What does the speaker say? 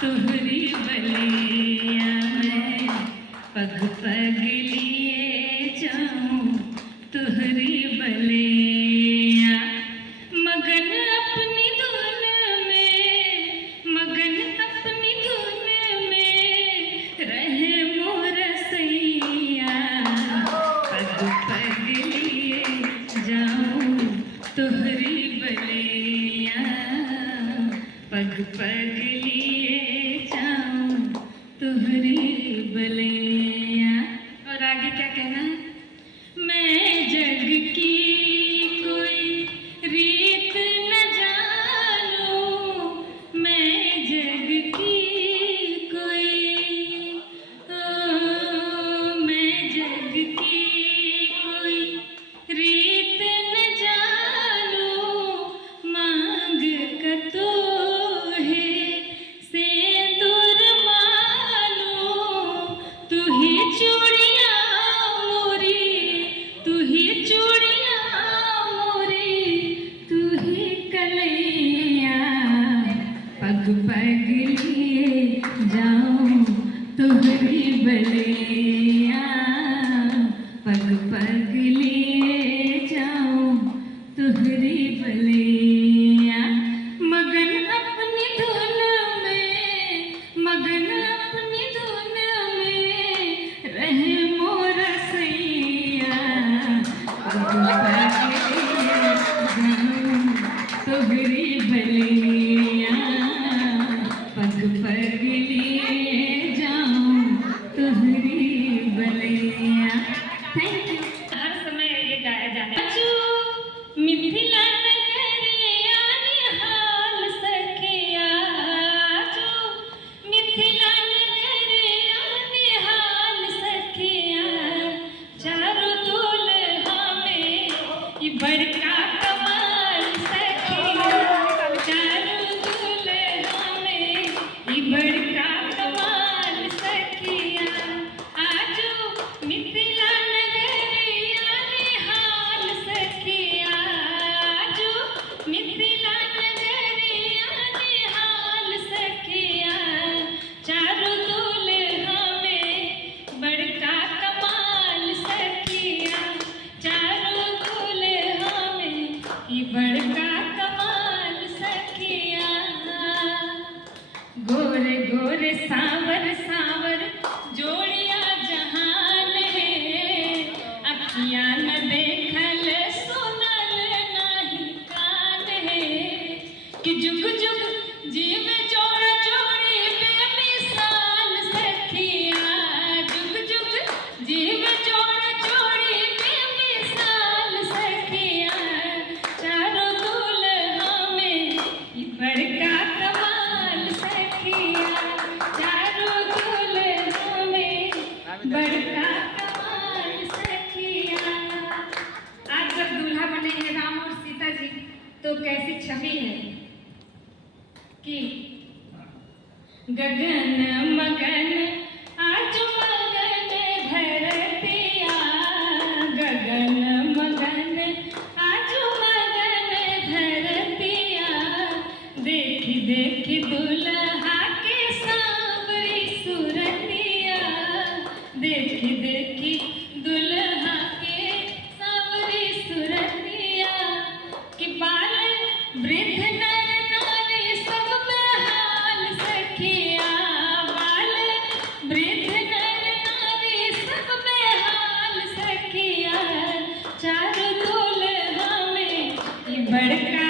तुहरी बलिया मैं पग पग लिए जाऊं तुहरी बलिया मगन अपनी धुन में रहे मोर सैया पग पग लिए जाऊं तुहरी बलिया पग पग लिए जाऊं तुहरी बलिया। और आगे क्या कहना है? मैं जग की कोई रीत न जानूं, मैं जग की कोई मैं जग की कोई रीत न जानूं, मांग कतो है सिंदूर मानूं, तू ही चूड़ियां मोरी, तू ही चूड़ियां मोरी, तू ही कलैया पग पग लिए जाऊं तुहरी बलिया पग पग लिए जाऊं तुहरी बलिया मगन अपनी धुन में रहे मोर सैया पग पग लिए जाऊं तुहरी बलिया पग पग लिए जाऊं तुहरी बलिया। Thank you. हर समय ये गाया जाता है। मिथिला नगरिया निहाल सखिया जो मिथिला नगरिया निहाल सखिया चारों दुल्हा में ये बड़का कमाल सखिया चारों दुल्हा में ये बड़का कमाल सखिया आजो मिथिला नगरिया निहाल सखिया आजो मिथिला नगरिया निहाल सखिया चारों दुल्हा में बड़का कमाल सखिया चारों दुल्हा में ये बड़का कमाल सखिया गोरे गोरे सांवर सांवर जोड़िया जहान है अखियां न देखल सुनल नहीं कान है कि जुग जुग जीव जोड़ जोड़ी बेमिसाल सखिया जुग जुग जीव जोड़ जोड़ी बेमिसाल सखिया चारों दुल्हा में ये बड़का कमाल सखिया चारों दुल्हा में बड़का कमाल सखिया। आज जब दूल्हा बने हैं राम और सीता जी तो कैसी छवि है कि गगन मगन आज मगन धरतिया गगन मगन आज मगन धरतिया देखी देखी दुल्हा के सांवरी सुरतिया देखी देखी दुल्हा के सांवरी सुरतिया कि बाल वृद्ध नर नारी सब बेहाल सखिया बाल वृद्ध नर नारी सब बेहाल सखिया चारों दुल्हा में ये बड़का